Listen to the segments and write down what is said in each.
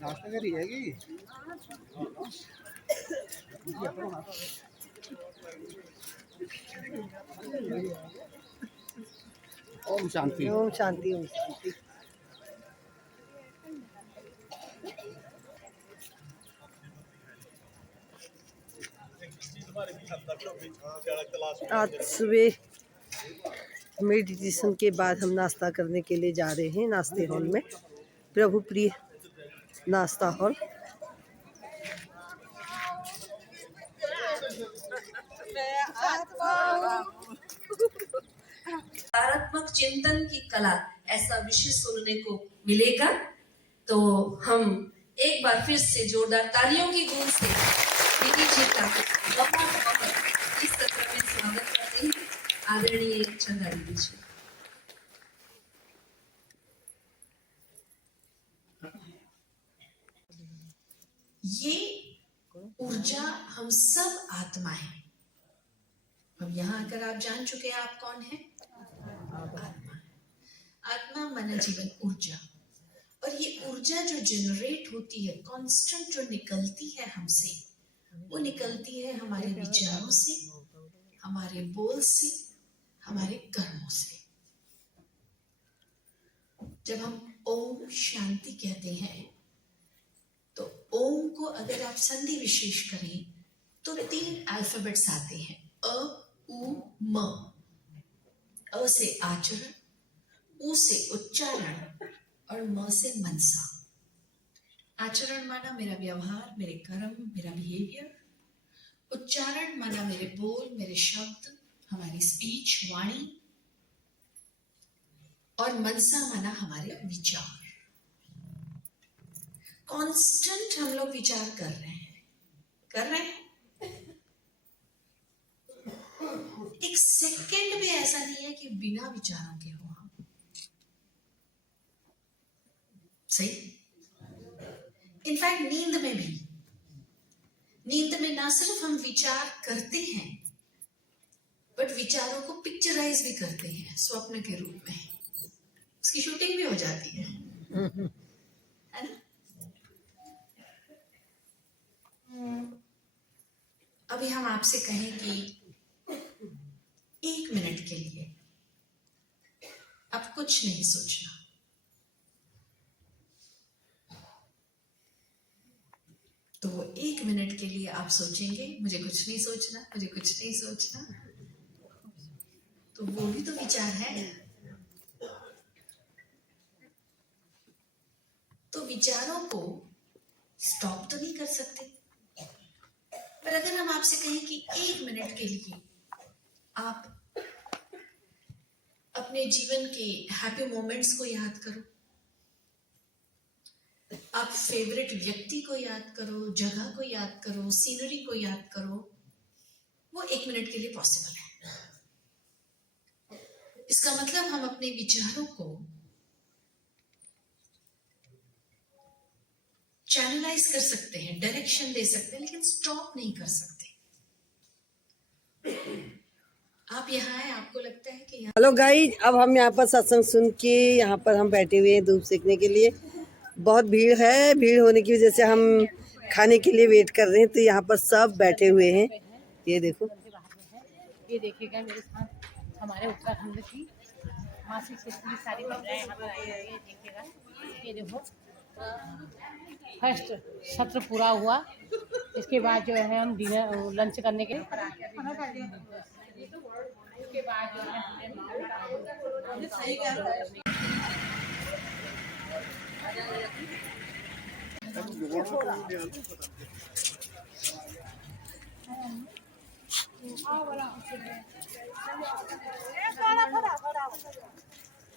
नाश्ता करी है कि ओम शांति ओम शांति ओम शांति। आज सुबह मेडिटेशन के बाद हम नाश्ता करने के लिए जा रहे हैं नाश्ते हॉल में, प्रभु प्रिय नाश्ता हॉल। सकारात्मक चिंतन की कला ऐसा विषय सुनने को मिलेगा, तो हम एक बार फिर से जोरदार तालियों की गूंज से दीदी जी का बहुत इस सत्र में स्वागत करते हैं। आदरणीय चंदा दीदी जी। ये ऊर्जा हम सब आत्मा है। अब यहाँ आकर आप जान चुके हैं आप कौन है। आत्मा माना जीवन ऊर्जा, और ये ऊर्जा जो जनरेट होती है, कांस्टेंट जो निकलती है हमसे, वो निकलती है हमारे विचारों से, हमारे बोल से, हमारे कर्मों से। जब हम ओम शांति कहते हैं तो ओम को अगर आप संधि विशेष करें तो 3 अल्फाबेट्स आते हैं, अ उ म। अ से आचरण, उ से उच्चारण और म से मनसा। आचरण माना मेरा व्यवहार, मेरे कर्म, मेरा बिहेवियर। उच्चारण माना मेरे बोल, मेरे शब्द, हमारी स्पीच, वाणी। और मनसा माना हमारे विचार। कांस्टेंट हम लोग विचार कर रहे हैं। एक सेकंड भी ऐसा नहीं है कि बिना विचारों के हो हम। सही। इनफैक्ट नींद में ना सिर्फ हम विचार करते हैं, बट विचारों को पिक्चराइज भी करते हैं स्वप्न के रूप में। उसकी शूटिंग भी हो जाती है ना। अभी हम आपसे कहें कि 1 मिनट के लिए अब कुछ नहीं सोचना, तो 1 मिनट के लिए आप सोचेंगे मुझे कुछ नहीं सोचना, मुझे कुछ नहीं सोचना, तो वो भी तो विचार है। तो विचारों को स्टॉप तो नहीं कर सकते, पर अगर हम आपसे कहें कि 1 मिनट के लिए आप अपने जीवन के हैप्पी मोमेंट्स को याद करो, आप फेवरेट व्यक्ति को याद करो, जगह को याद करो, सीनरी को याद करो, वो 1 मिनट के लिए पॉसिबल है। इसका मतलब हम अपने विचारों को चैनलाइज कर सकते हैं, डायरेक्शन दे सकते हैं, लेकिन स्टॉप नहीं कर सकते। आप यहाँ आए, आपको लगता है कि हेलो गाइज, अब हम यहाँ पर सत्संग सुन के यहाँ पर हम बैठे हुए हैं धूप सेकने के लिए। बहुत भीड़ है, भीड़ होने की वजह से हम खाने के लिए वेट कर रहे हैं, तो यहाँ पर सब बैठे हुए हैं। ये देखो, ये देखिएगा मेरे साथ हमारे उत्तराखंड की मासिक से सारी महिलाएं यहाँ पर आई हुई है। देखिएगा, ये देखो फर्स्ट सत्र पूरा हुआ, इसके बाद जो है हम डिनर लंच करने के लिए इसके बाद जो है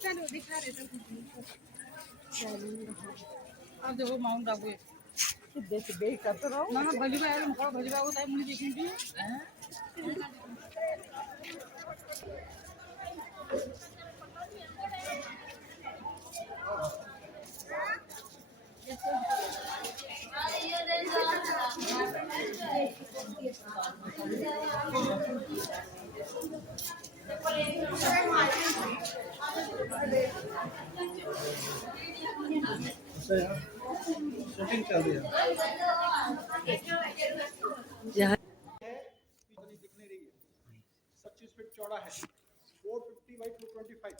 चलो दिखा रहे थे। अब देखो माउंट आबू देख करते रहो ना भलीबा को टाइम मुझे देखी थी। शूटिंग चल रही है। यहाँ दिख नहीं रही है। 25 फीट चौड़ा है, 450 बाई 225,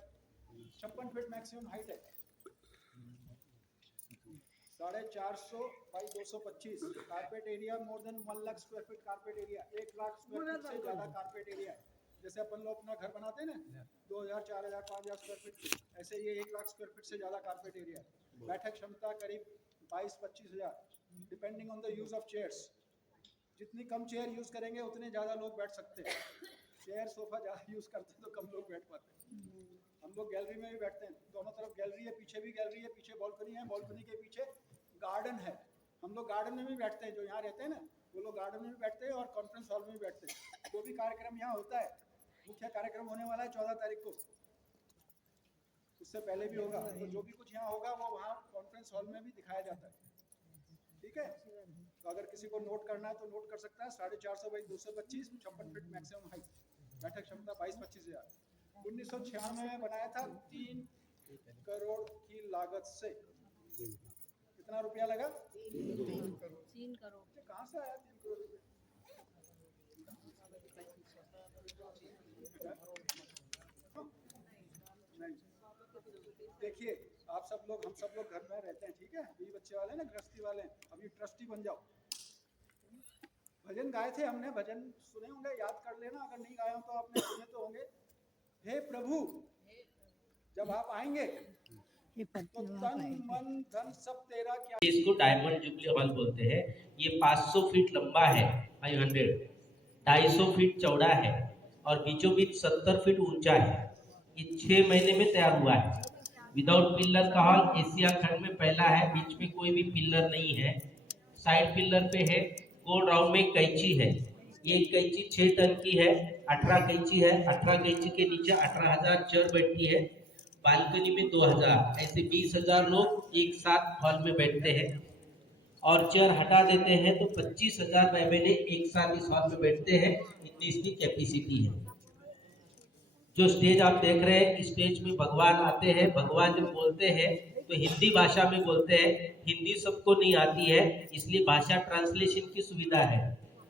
56 फीट मैक्सिमम हाइट है, 450 by 225। Carpet area more than 1 lakh square feet carpet area, 1 lakh square feet से ज़्यादा कारपेट एरिया है। जैसे अपन लोग अपना घर बनाते हैं ना 2000, 4000, 5000 स्क्वायर फीट, ऐसे ये 1 लाख स्क्वायर फीट से ज़्यादा कारपेट एरिया है। बैठक क्षमता करीब 22-25 हज़ार, depending on the use of chairs. जितनी कम चेयर यूज़ करेंगे उतने ज़्यादा लोग बैठ सकते हैं। चेयर सोफा ज़्यादा यूज़ करते हैं तो कम लोग बैठ पाते हैं। हम लोग गैलरी में भी बैठते हैं, दोनों तरफ गैलरी है, पीछे भी गैलरी है, पीछे बालकनी है, बालकनी के पीछे गार्डन है। हम लोग गार्डन में भी बैठते हैं, जो यहाँ रहते हैं ना वो लोग गार्डन में भी बैठते हैं और कॉन्फ्रेंस हॉल में भी बैठते हैं। जो भी कार्यक्रम यहाँ होता है, मुख्य कार्यक्रम होने वाला है 14 तारीख को, उससे पहले भी होगा, तो जो भी कुछ यहाँ होगा वो वहाँ कॉन्फ्रेंस हॉल में भी दिखाया जाता है। ठीक है, तो अगर किसी को नोट करना है तो नोट कर सकता है। 450 बाई 225, 56 फीट मैक्सिमम हाइट, बैठक क्षमता 22-25 हज़ार। 1996 में बनाया था 3 करोड़ की लागत से। कितना रुपया लगा? 3 करोड़। कहाँ से आया 3 करोड़ रुपया? नहीं, देखिए आप सब लोग, हम सब लोग घर में रहते हैं, ठीक है, 20 बच्चे वाले ना, गृहस्थी वाले हैं, अभी ट्रस्टी बन जाओ। भजन गाए थे हमने, भजन सुने होंगे, याद कर लेना, अगर नहीं गाए हो तो आपने सुने तो होंगे। हे प्रभु, जब आप आएंगे तो तन मन धन सब तेरा क्या। इसको डायमंड जुबली हॉल बोलते हैं। ये 500 फीट लंबा है, 500, 250 फीट चौड़ा है और बीचों बीच 70 फीट ऊंचा है। ये 6 महीने में तैयार हुआ है। विदाउट पिलर का हॉल एशिया खंड में पहला है, बीच में कोई भी पिलर नहीं है, साइड पिलर पे है, गोल राउंड में कैंची है। ये कैंची 6 टन की है, 18 कैंची है, 18 कैंची के नीचे 18,000 चेयर बैठती है, बालकनी में 2000, ऐसे 20,000 लोग एक साथ हॉल में बैठते हैं। और चेयर हटा देते हैं तो 25,000 मेहमाने एक साथ इस हॉल में बैठते हैं, इतनी इसकी कैपेसिटी है। जो स्टेज आप देख रहे हैं, इस स्टेज में भगवान आते हैं। भगवान जब बोलते हैं तो हिंदी भाषा में बोलते हैं, हिंदी सबको नहीं आती है, इसलिए भाषा ट्रांसलेशन की सुविधा है।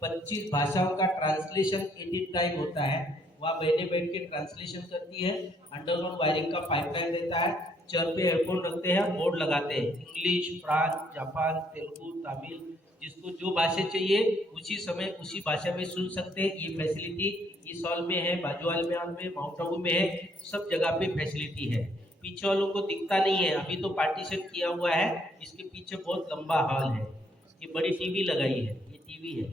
25 भाषाओं का ट्रांसलेशन एडिट टाइम होता है, वहाँ बहने बैठ के ट्रांसलेशन करती है। अंडरग्राउंड वायरिंग का पाइपलाइन रहता है, चेयर पे हेडफोन रखते हैं, बोर्ड लगाते हैं, English, France, Japan, Telugu, Tamil, जिसको जो भाषा चाहिए उसी समय उसी भाषा में सुन सकते हैं। ये फैसिलिटी इस हॉल में है, बाजूवाल में माउंट आबू में है, सब जगह पे फैसिलिटी है। पीछे वालों को दिखता नहीं है, अभी तो पार्टीशन किया हुआ है, इसके पीछे बहुत लंबा हॉल है। ये बड़ी टीवी लगाई है, ये टीवी है,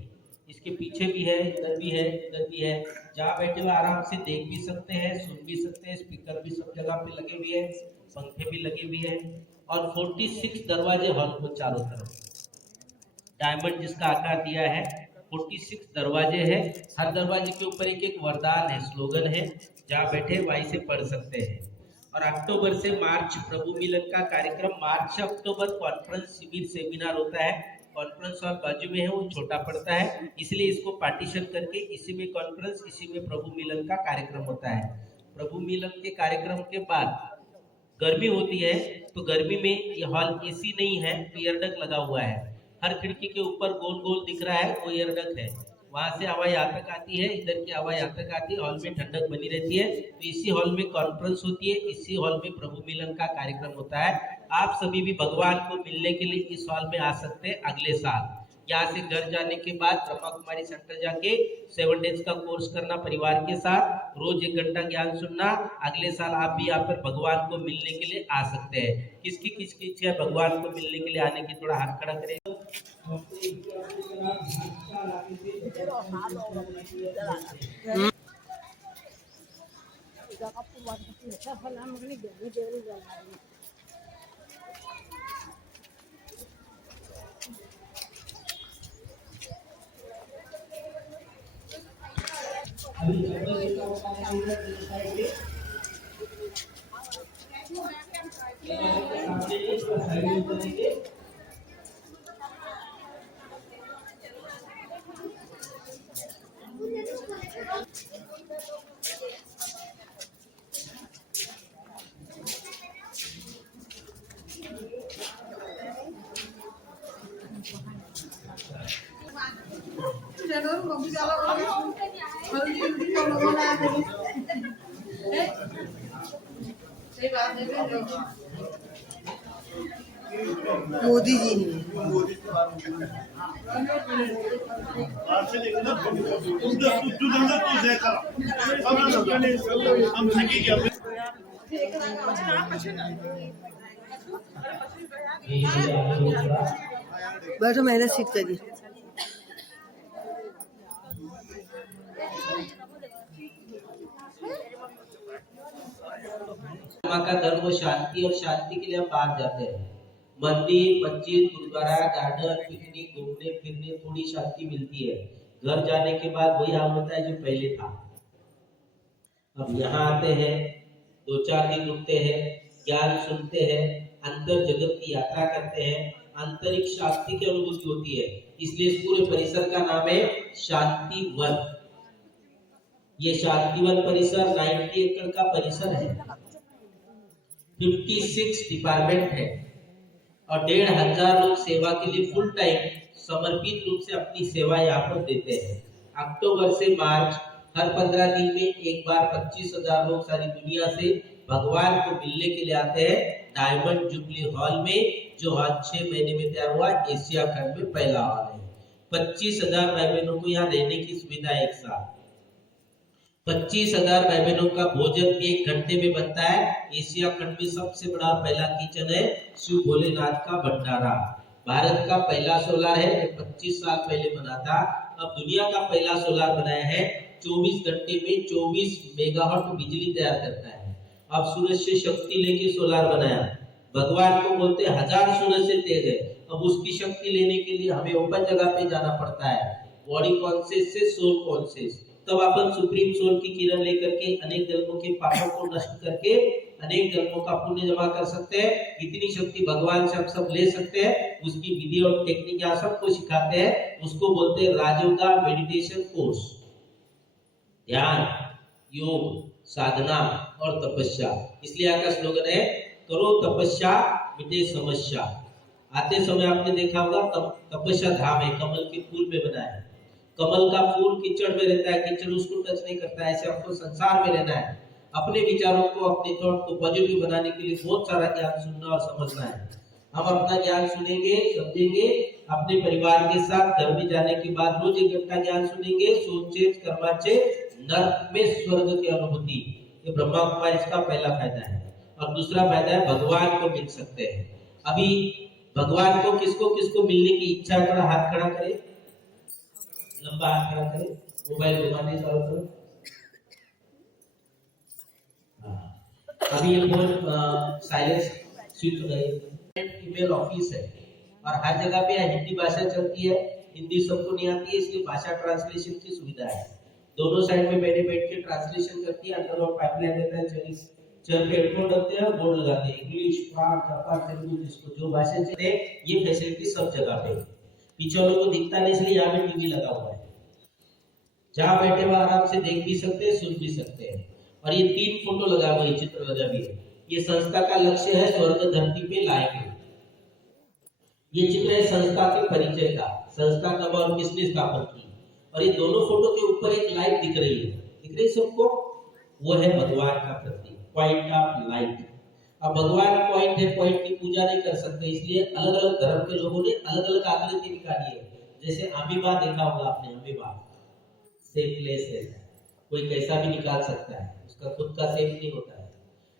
इसके पीछे भी है, इधर भी है, इधर भी है। जहाँ बैठे हुए आराम से देख भी सकते हैं, सुन भी सकते हैं, स्पीकर भी सब जगह पे लगे हुए हैं, पंखे भी लगे हुए हैं। और 46 दरवाजे हॉल को चारों तरफ, डायमंड जिसका आकार दिया है, 46 दरवाजे हैं। हर दरवाजे के ऊपर एक एक वरदान है, स्लोगन है, जहाँ बैठे वहीं से पढ़ सकते हैं। और अक्टूबर से मार्च प्रभु मिलन का कार्यक्रम, मार्च से अक्टूबर कॉन्फ्रेंस शिविर सेमिनार होता है। कॉन्फ्रेंस हॉल बाजू में है, वो छोटा पड़ता है, इसलिए इसको पार्टीशन करके इसी में कॉन्फ्रेंस, इसी में प्रभु मिलन का कार्यक्रम होता है। प्रभु मिलन के कार्यक्रम के बाद गर्मी होती है, तो गर्मी में ये हॉल एसी नहीं है, तो एयर डक्ट लगा हुआ है। हर खिड़की के ऊपर गोल गोल दिख रहा है, वो एयर डक्ट है, वहां से हवा यहाँ तक आती है, इधर की हवा यहाँ तक आती है, हॉल में ठंडक बनी रहती है। तो इसी हॉल में कॉन्फ्रेंस होती है, इसी हॉल में प्रभु मिलन का कार्यक्रम होता है। आप सभी भी भगवान को मिलने के लिए इस हॉल में आ सकते हैं अगले साल। यहाँ से घर जाने के बाद ब्रह्मा कुमारी सेंटर जाके 7 डेज का कोर्स करना परिवार के साथ, रोज 1 घंटा ज्ञान सुनना। अगले साल आप भी यहाँ पर भगवान को मिलने के लिए आ सकते हैं। किसकी इच्छा है भगवान को मिलने के लिए आने की? थोड़ा हाथ खड़ा करें। मोदी जी ने बैठो, मैंने सीट करी। माँ का धर्म वो शांति, और शांति के लिए हम बाहर जाते हैं, मंदिर, मस्जिद, गुरुद्वारा, गार्डन, पिकनिक, घूमने फिरने, थोड़ी शांति मिलती है। घर जाने के बाद वही हाल होता है जो पहले था। अब यहाँ आते हैं, 2-4 दिन रुकते हैं, ज्ञान सुनते हैं, अंतर जगत की यात्रा करते हैं, आंतरिक शांति की अनुभूति होती है। इसलिए इस पूरे परिसर का नाम है शांति वन। ये शांति वन परिसर 90 एकड़ का परिसर है, 56 डिपार्टमेंट है और 1500 लोग सेवा के लिए फुल टाइम समर्पित रूप से अपनी सेवा यहाँ पर देते हैं। अक्टूबर से मार्च हर 15 दिन में एक बार 25,000 लोग सारी दुनिया से भगवान को मिलने के लिए आते हैं डायमंड जुबली हॉल में, जो आज 6 महीने में तैयार हुआ, एशिया खंड में पहला हॉल है। 25,000 भाई बहनों को यहाँ रहने की सुविधा है एक साथ। 25,000 भाई बहनों का भोजन 1 घंटे में बनता है। एशिया खंड में सबसे बड़ा पहला किचन है शिव भोलेनाथ का भंडारा। भारत का पहला सोलर है, 25 साल पहले बना था। अब दुनिया का पहला सोलर बनाया है, 24 घंटे में 24 मेगावाट बिजली तैयार करता है। अब सूरज से शक्ति लेके सोलर बनाया। भगवान को बोलते हैं 1000 सूरज से तेज है। अब उसकी शक्ति लेने के लिए हमें ओपन जगह पे जाना पड़ता है, बॉडी कॉन्शियस से सोल कॉन्शियस। तब अपन सुप्रीम सोल की किरण लेकर के अनेक जन्मों के पापों को नष्ट करके अनेक जन्मों का पुण्य जमा कर सकते हैं। इतनी शक्ति भगवान से हम सब ले सकते हैं। उसकी विधि और टेक्निक यहाँ सबको सिखाते हैं। उसको बोलते हैं राजयोगा मेडिटेशन कोर्स। ध्यान, योग, साधना और तपस्या। इसलिए यहाँ का स्लोगन है करो तपस्या मिटे समस्या। आते समय आपने देखा होगा तपस्या धाम है, कमल के फूल में बना है। कमल का फूल कीचड़ में रहता है, कीचड़ उसको टच नहीं करता है। ऐसे हमको संसार में रहना है। अपने विचारों को, अपने थॉट को पॉजिटिव बनाने के लिए बहुत सारा ज्ञान सुनना और समझना है। हम अपना ज्ञान सुनेंगे, समझेंगे, अपने परिवार के साथ घर में जाने के बाद रोज 1 घंटा ज्ञान सुनेंगे। सोचे कर्माचे नर्क में स्वर्ग की अनुभूति, ये ब्रह्मा कुमारी इसका पहला फायदा है। और दूसरा फायदा है भगवान को मिल सकते हैं। अभी भगवान को किसको किसको मिलने की इच्छा है, थोड़ा हाथ खड़ा करे, लंबा हाथ खड़ा करे, मोबाइल घुमाने चालू करो। अभी ये फोन साइलेंस स्विच हो गई। ईमेल ऑफिस है और हर जगह पे हिंदी भाषा चलती है। हिंदी सबको नहीं आती है, इसलिए भाषा ट्रांसलेशन की सुविधा है। दोनों साइड में बैठ के ट्रांसलेशन करती है। अंडरग्राउंड पाइपलाइन रहता है, चल हेडफोन रखते हैं, बोर्ड लगाते हैं, इंग्लिश, फ्रांस, जापान, तेलुगु, जिसको जो भाषा चाहिए, ये फैसिलिटी सब जगह पे। पीछे वालों को दिखता नहीं, इसलिए यहाँ पे टीवी लगा हुआ है। जहाँ बैठे हुए आराम से देख भी सकते हैं, सुन भी सकते हैं। और ये 3 फोटो लगा हुआ है, चित्र लगा भी है। ये संस्था का लक्ष्य है स्वर्ग धरती पे लाएंगे। ये चित्र है संस्था के परिचय का, संस्था कब और किसने स्थापन की। और ये दोनों फोटो के ऊपर एक लाइट दिख रही है, दिख रही सबको, वो है भगवान का प्रतीक, पॉइंट ऑफ लाइट। अब भगवान पॉइंट है, पॉइंट की पूजा नहीं कर सकते, इसलिए अलग अलग धर्म के लोगों ने अलग अलग आकृति निकाली है। जैसे अमीबा देखा होगा आपने, अमीबा शेपलेस है, कोई कैसा भी निकाल सकता है, उसका खुद का शेप नहीं होता है।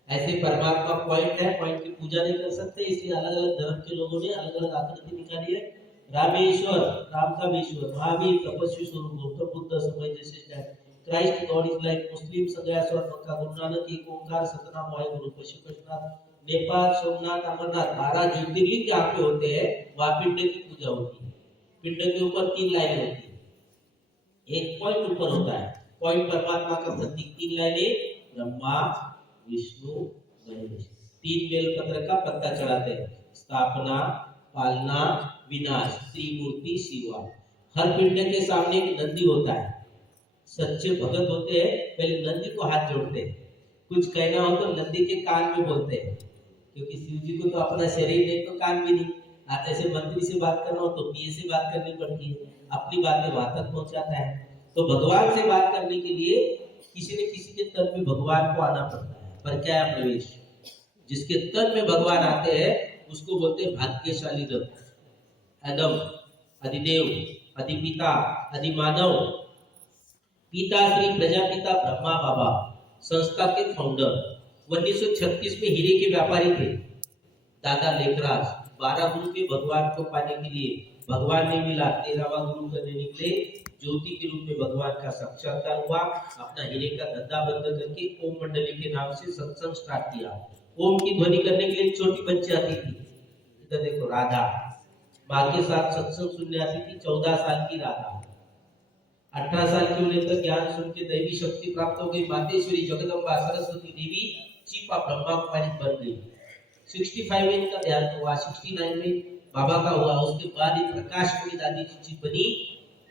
ऐसे परमात्मा पॉइंट है, पॉइंट की पूजा नहीं कर सकते, इसलिए अलग अलग धर्म के लोगों ने अलग अलग आकृति निकाली है। रामेश्वर, राम का ईश्वर, महावीर तपस्वी स्वरूप, गौतम बुद्ध समय जैसे क्राइस्ट गॉड इज लाइक, मुस्लिम सगयाश्वर मक्का, गुरु नानक एक ओंकार सतनाम वाहेगुरु, पशुपतिनाथ नेपाल, सोमनाथ, अमरनाथ, 12 ज्योतिर्लिंग जहाँ पे होते हैं वहाँ पिंड की पूजा होती है। पिंड के ऊपर 3 लाइन होती है, एक पॉइंट ऊपर होता है, पॉइंट परमात्मा का प्रतीक। 3 लाइनें ब्रह्मा विष्णु महेश, 3 बेलपत्र का पत्ता चढ़ाते हैं। स्थापना, पालना, विनाश, त्रिमूर्ति शिवा। हर पिंड के सामने एक नंदी होता है। सच्चे भगत होते हैं पहले नंदी को हाथ जोड़ते हैं, कुछ कहना हो तो नंदी के कान में बोलते हैं, क्योंकि शिव जी को तो अपना शरीर नहीं तो कान भी नहीं। आज जैसे मंत्री से बात करना हो तो पीए से बात करनी पड़ती है, अपनी बातें वहां तक पहुंचाता है। तो भगवान से बात करने के लिए किसी न किसी के तन में भगवान को आना पड़ता है। पर क्या है प्रवेश, जिसके तन में भगवान आते हैं उसको बोलते हैं भाग्यशाली दत्त। आदम, अधिदेव, अधिपिता, अधिमानव, पिता श्री प्रजापिता ब्रह्मा बाबा संस्था के फाउंडर। 1936 में हीरे के व्यापारी थे दादा लेखराज। 12 गुरु के भगवान को पाने के लिए भगवान ने मिला, 13वां गुरु करने निकले। ज्योति के रूप में भगवान का साक्षात्कार हुआ। अपना हीरे का धंधा बंद करके ओम मंडली के नाम से सत्संग स्टार्ट किया। ओम की ध्वनि करने के लिए छोटी बच्ची आती थी, इधर देखो राधा, माँ के साथ सत्संग सुनने आती थी। 14 साल की राधा। 18 साल की होने तक ज्ञान सुन के दैवी शक्ति प्राप्त हो गई। मातेश्वरी जगदम्बा सरस्वती देवी चीपा ब्रह्मा कुमारी बन गई। 65 में इनका ध्यान हुआ, 69 में बाबा का हुआ। उसके बाद ही प्रकाशमणि दादी जी बनी।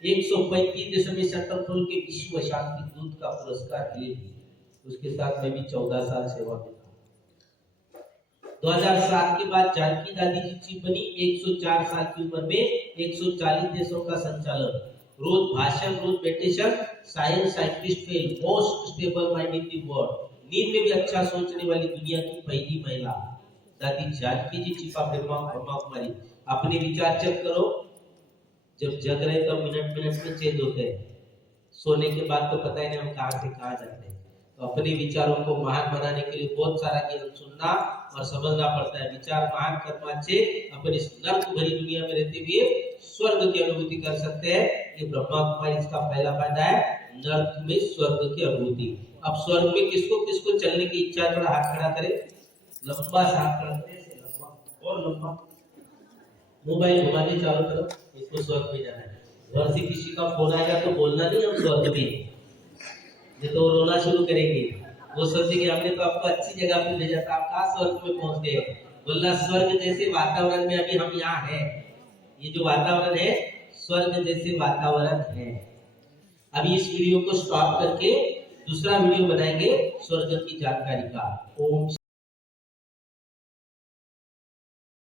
135 फूल के विश्व शांति दूत का पुरस्कार लिए थी। उसके साथ में भी 14 साल सेवा में था। 2007 के बाद जानकी दादी जी बनी। 104 साल की उम्र में 140 देशों का संचालन, रोज भाषण, रोज meditation, science scientist fail, most stable mind in the world. नींद में भी अच्छा सोचने वाली दुनिया की पहली महिला दादी जानकी जी चिपा ब्रह्मा कुमारी। अपने विचार चेक करो, जब जग रहे तो मिनट मिनट में चेंज होते हैं, सोने के बाद तो पता ही नहीं हम कहां से कहां जाते हैं। तो अपने विचारों को महान बनाने के लिए बहुत सारा ज्ञान सुनना और समझना पड़ता है। विचार महान कर्म से अपन इस नर्क भरी दुनिया में रहते हुए स्वर्ग की अनुभूति कर सकते हैं। ये ब्रह्मा कुमारी इसका पहला फायदा है, नर्क में स्वर्ग की अनुभूति। अब स्वर्ग में किसको किसको चलने की इच्छा है, थोड़ा हाथ खड़ा करे, लंबा सा हाथ खड़ा करे, लंबा और लंबा। मोबाइल घुमाने चारों तरफ, इसको स्वर्ग में जाना है। घर से किसी का फोन आएगा तो बोलना नहीं हम स्वर्ग में, ये तो रोना शुरू करेंगे। वो सोचेंगे हमने तो आपको अच्छी जगह पे भेजा था, आप कहाँ स्वर्ग में पहुंच गए। बोलना स्वर्ग जैसे वातावरण में अभी हम यहाँ हैं। ये जो वातावरण है स्वर्ग जैसे वातावरण है। अभी इस वीडियो को स्टॉप करके दूसरा वीडियो बनाएंगे स्वर्ग की जानकारी का। ओम